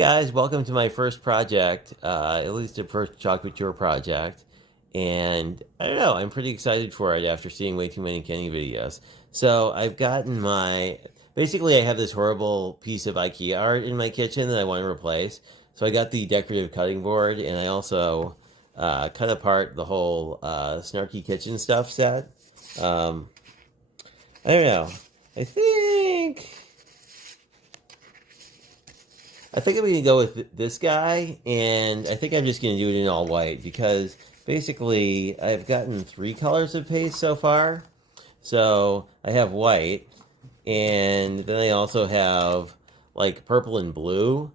Guys, welcome to my first project, at least the first chalk couture project. And I don't know, I'm pretty excited for it after seeing way too many Kenny videos. So I've gotten basically I have this horrible piece of IKEA art in my kitchen that I want to replace. So I got the decorative cutting board and I also cut apart the whole snarky kitchen stuff set. Um, I don't know. I think I think I'm going to go with this guy, and I think I'm just going to do it in all white because basically I've gotten 3 colors of paste so far. So I have white, and then I also have like purple and blue,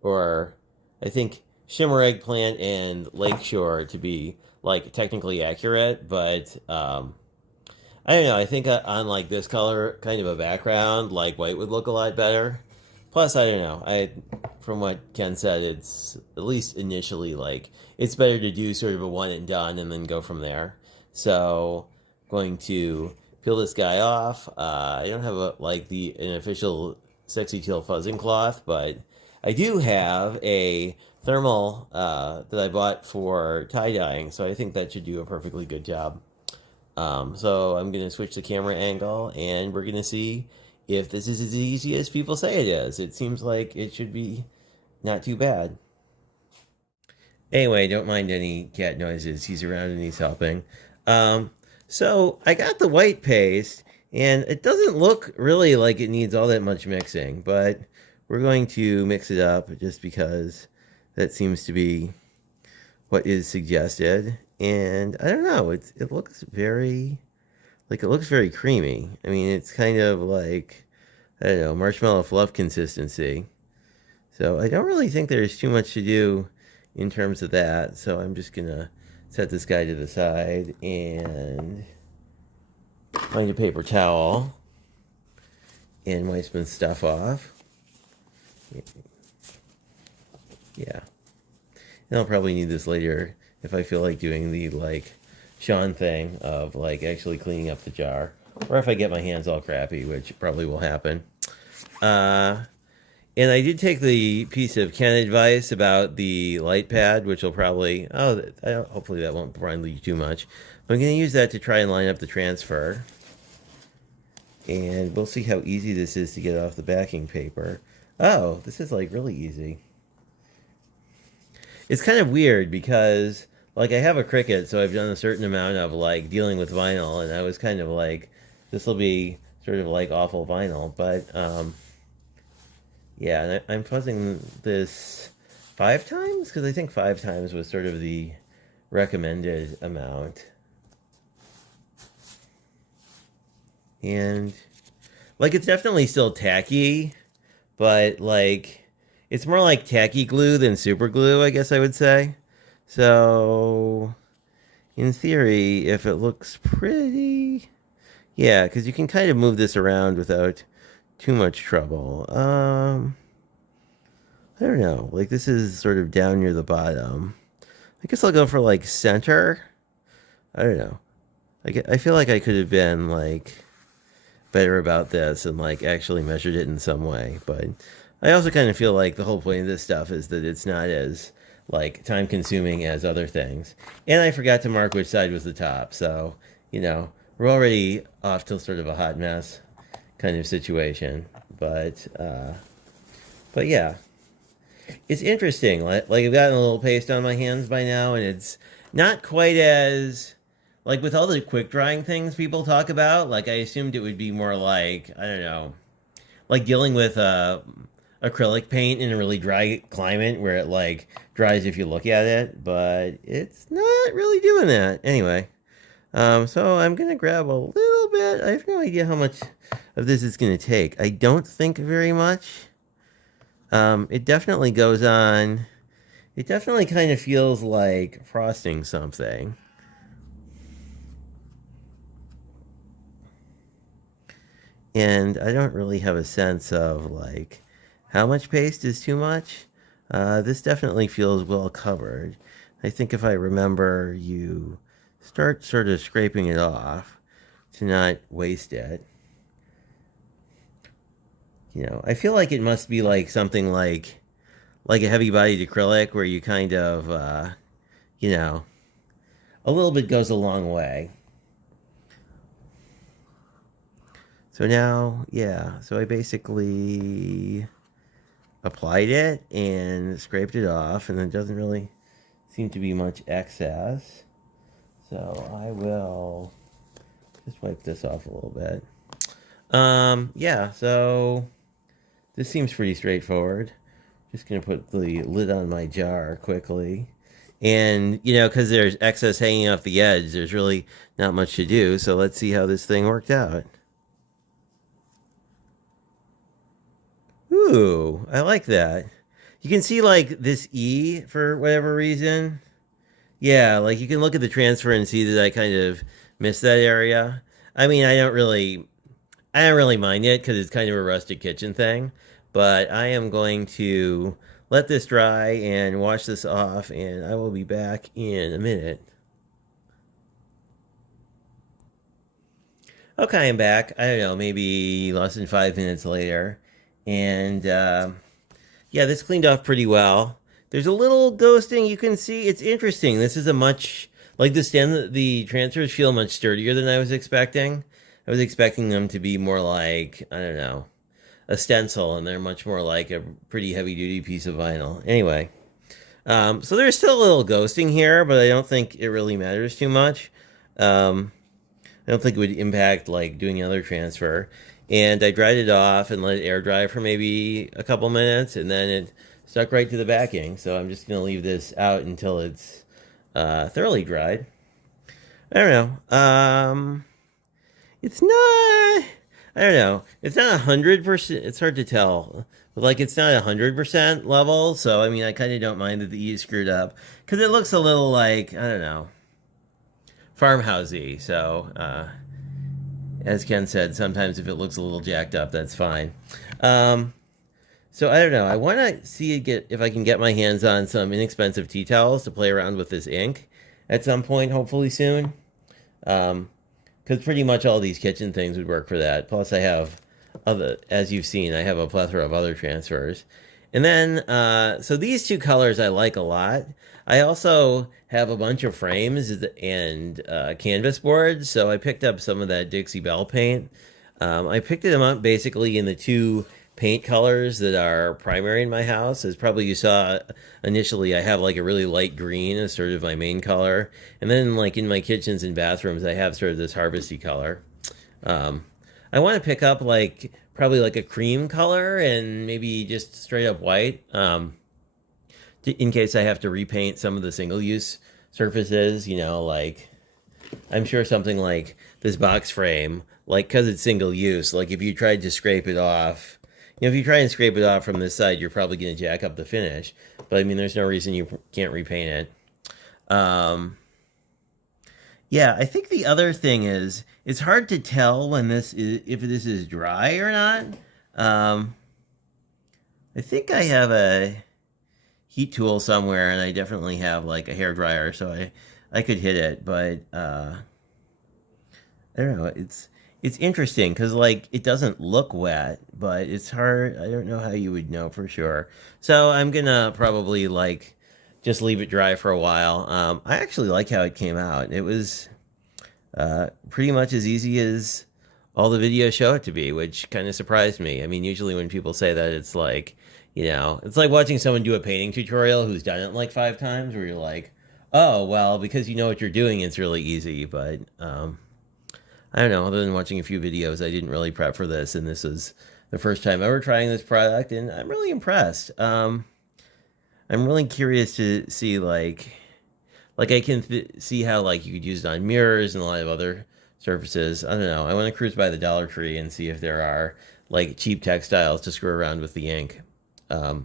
or I think shimmer eggplant and lakeshore to be like technically accurate, but I don't know. I think on like this color kind of a background, like white would look a lot better. Plus, I don't know. From what Ken said, it's at least initially like it's better to do sort of a one and done and then go from there. So, going to peel this guy off. I don't have an official sexy teal fuzzing cloth, but I do have a thermal that I bought for tie dyeing. So I think that should do a perfectly good job. So I'm going to switch the camera angle and we're going to see if this is as easy as people say it is. It seems like it should be not too bad. Anyway, don't mind any cat noises. He's around and he's helping. So I got the white paste and it doesn't look really like it needs all that much mixing, but we're going to mix it up just because that seems to be what is suggested. And I don't know, it looks very creamy. I mean, it's kind of like, I don't know, marshmallow fluff consistency. So I don't really think there's too much to do in terms of that. So I'm just gonna set this guy to the side and find a paper towel and wipe some stuff off. Yeah. And I'll probably need this later if I feel like doing the Sean thing of actually cleaning up the jar, or if I get my hands all crappy, which probably will happen. And I did take the piece of Ken advice about the light pad, which will probably, hopefully that won't blind leak too much. But I'm going to use that to try and line up the transfer. And we'll see how easy this is to get off the backing paper. Oh, this is really easy. It's kind of weird because I have a Cricut, so I've done a certain amount of dealing with vinyl, and I was kind of this will be sort of awful vinyl, but yeah, and I'm fuzzing this 5 times because I think 5 times was sort of the recommended amount. And it's definitely still tacky, but it's more like tacky glue than super glue, I guess I would say. So, in theory, if it looks pretty, yeah, because you can kind of move this around without too much trouble. I don't know, this is sort of down near the bottom. I guess I'll go for center. I don't know. I feel like I could have been better about this and actually measured it in some way, but I also kind of feel like the whole point of this stuff is that it's not as time consuming as other things. And I forgot to mark which side was the top, so we're already off to sort of a hot mess kind of situation. But yeah, it's interesting. I've gotten a little paste on my hands by now, and it's not quite as with all the quick drying things people talk about. I assumed it would be more I don't know, dealing with acrylic paint in a really dry climate where it dries if you look at it, but it's not really doing that. Anyway, so I'm gonna grab a little bit. I have no idea how much of this is gonna take. I don't think very much. It definitely goes on. It definitely kind of feels like frosting something. And I don't really have a sense of how much paste is too much. This definitely feels well covered. I think if I remember, you start sort of scraping it off to not waste it. I feel like it must be something like a heavy bodied acrylic where you kind of, you know, a little bit goes a long way. So now, yeah, so I basically applied it and scraped it off, and there doesn't really seem to be much excess. So I will just wipe this off a little bit. Yeah, so this seems pretty straightforward. Just gonna put the lid on my jar quickly. And, you know, because there's excess hanging off the edge, there's really not much to do. So let's see how this thing worked out. Ooh, I like that. You can see like this E for whatever reason. Yeah, like you can look at the transfer and see that I kind of missed that area. I mean, I don't really mind it because it's kind of a rustic kitchen thing. But I am going to let this dry and wash this off, and I will be back in a minute. Okay, I'm back. I don't know, maybe less than 5 minutes later. And yeah, this cleaned off pretty well. There's a little ghosting you can see. It's interesting. This is a much, like the transfers feel much sturdier than I was expecting. I was expecting them to be more like, I don't know, a stencil, and they're much more like a pretty heavy duty piece of vinyl. Anyway, so there's still a little ghosting here, but I don't think it really matters too much. I don't think it would impact like doing another transfer. And I dried it off and let it air dry for maybe a couple minutes, and then it stuck right to the backing. So I'm just going to leave this out until it's thoroughly dried. I don't know. It's not. I don't know. It's not 100%. It's hard to tell. But like, it's not 100% level. So I mean, I kind of don't mind that the E is screwed up because it looks a little like, I don't know, farmhousey. So as Ken said, sometimes if it looks a little jacked up, that's fine. Um, so I don't know. I want to see if I can get my hands on some inexpensive tea towels to play around with this ink at some point, hopefully soon. Because pretty much all these kitchen things would work for that. Plus, I have other, as you've seen, I have a plethora of other transfers. And then, so these two colors I like a lot. I also have a bunch of frames and canvas boards, so I picked up some of that Dixie Belle paint. I picked them up basically in the two paint colors that are primary in my house. As probably you saw initially, I have like a really light green as sort of my main color. And then like in my kitchens and bathrooms, I have sort of this harvesty color. I want to pick up like probably like a cream color and maybe just straight up white. In case I have to repaint some of the single-use surfaces, you know, like I'm sure something like this box frame, like because it's single-use, like if you tried to scrape it off, you know, if you try and scrape it off from this side, you're probably going to jack up the finish. But I mean, there's no reason you can't repaint it. Yeah, I think the other thing is it's hard to tell when this is if this is dry or not. Um, I think I have a heat tool somewhere, and I definitely have like a hair dryer, so I could hit it, but I don't know. It's interesting because like it doesn't look wet, but it's hard. I don't know how you would know for sure. So I'm gonna probably like just leave it dry for a while. I actually like how it came out. It was pretty much as easy as all the videos show it to be, which kind of surprised me. I mean, usually when people say that, it's like, you know, it's like watching someone do a painting tutorial who's done it like 5 times, where you're like, oh, well, because you know what you're doing, it's really easy. But I don't know, other than watching a few videos, I didn't really prep for this, and this was the first time ever trying this product, and I'm really impressed. I'm really curious to see like I can see how like you could use it on mirrors and a lot of other surfaces. I don't know. I want to cruise by the Dollar Tree and see if there are like cheap textiles to screw around with the ink. Because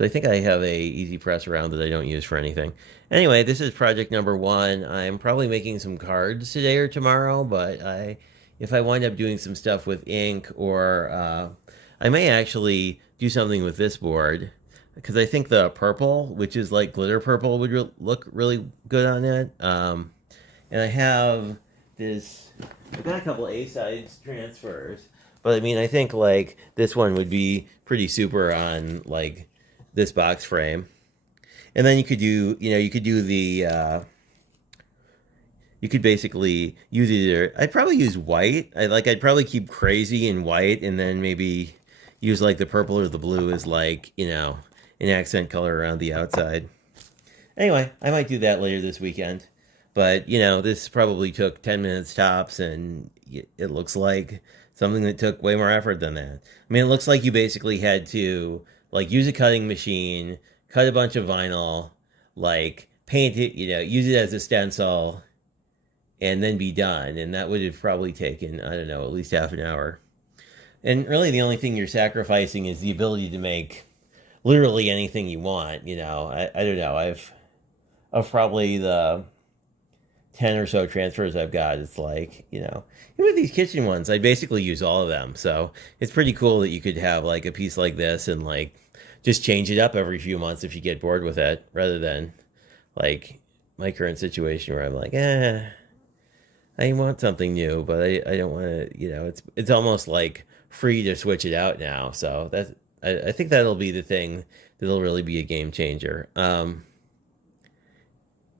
I think I have a easy press around that I don't use for anything. Anyway, this is project number 1. I'm probably making some cards today or tomorrow, but if I wind up doing some stuff with ink, or I may actually do something with this board, because I think the purple, which is like glitter purple, would look really good on it. And I have this, I've got a couple A-sides transfers, but I mean, I think like this one would be pretty super on like this box frame. And then you could do, you could do the, you could basically use either, I'd probably use white. I'd probably keep crazy in white and then maybe use like the purple or the blue as like, an accent color around the outside. Anyway, I might do that later this weekend. But, this probably took 10 minutes tops, and it looks like something that took way more effort than that. I mean, it looks like you basically had to, like, use a cutting machine, cut a bunch of vinyl, like, paint it, use it as a stencil, and then be done. And that would have probably taken, I don't know, at least half an hour. And really, the only thing you're sacrificing is the ability to make literally anything you want. I don't know. Of probably the 10 or so transfers I've got, it's like, even with these kitchen ones, I basically use all of them. So it's pretty cool that you could have like a piece like this and like just change it up every few months if you get bored with it, rather than like my current situation where I'm like, I want something new, but I don't want to, it's almost like free to switch it out now. So I think that'll be the thing that'll really be a game changer.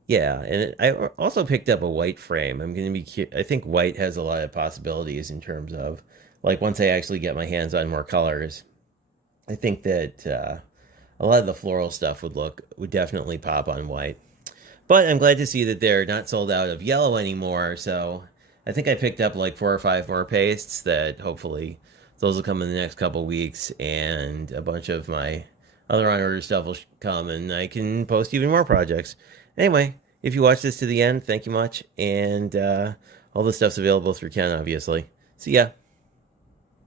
Yeah, and I also picked up a white frame. I'm going to I think white has a lot of possibilities in terms of, like, once I actually get my hands on more colors, I think that a lot of the floral stuff would definitely pop on white. But I'm glad to see that they're not sold out of yellow anymore. So I think I picked up like 4 or 5 more pastes that hopefully those will come in the next couple weeks, and a bunch of my other on order stuff will come, and I can post even more projects. Anyway, if you watch this to the end, thank you much. And all the stuff's available through Ken, obviously. See ya.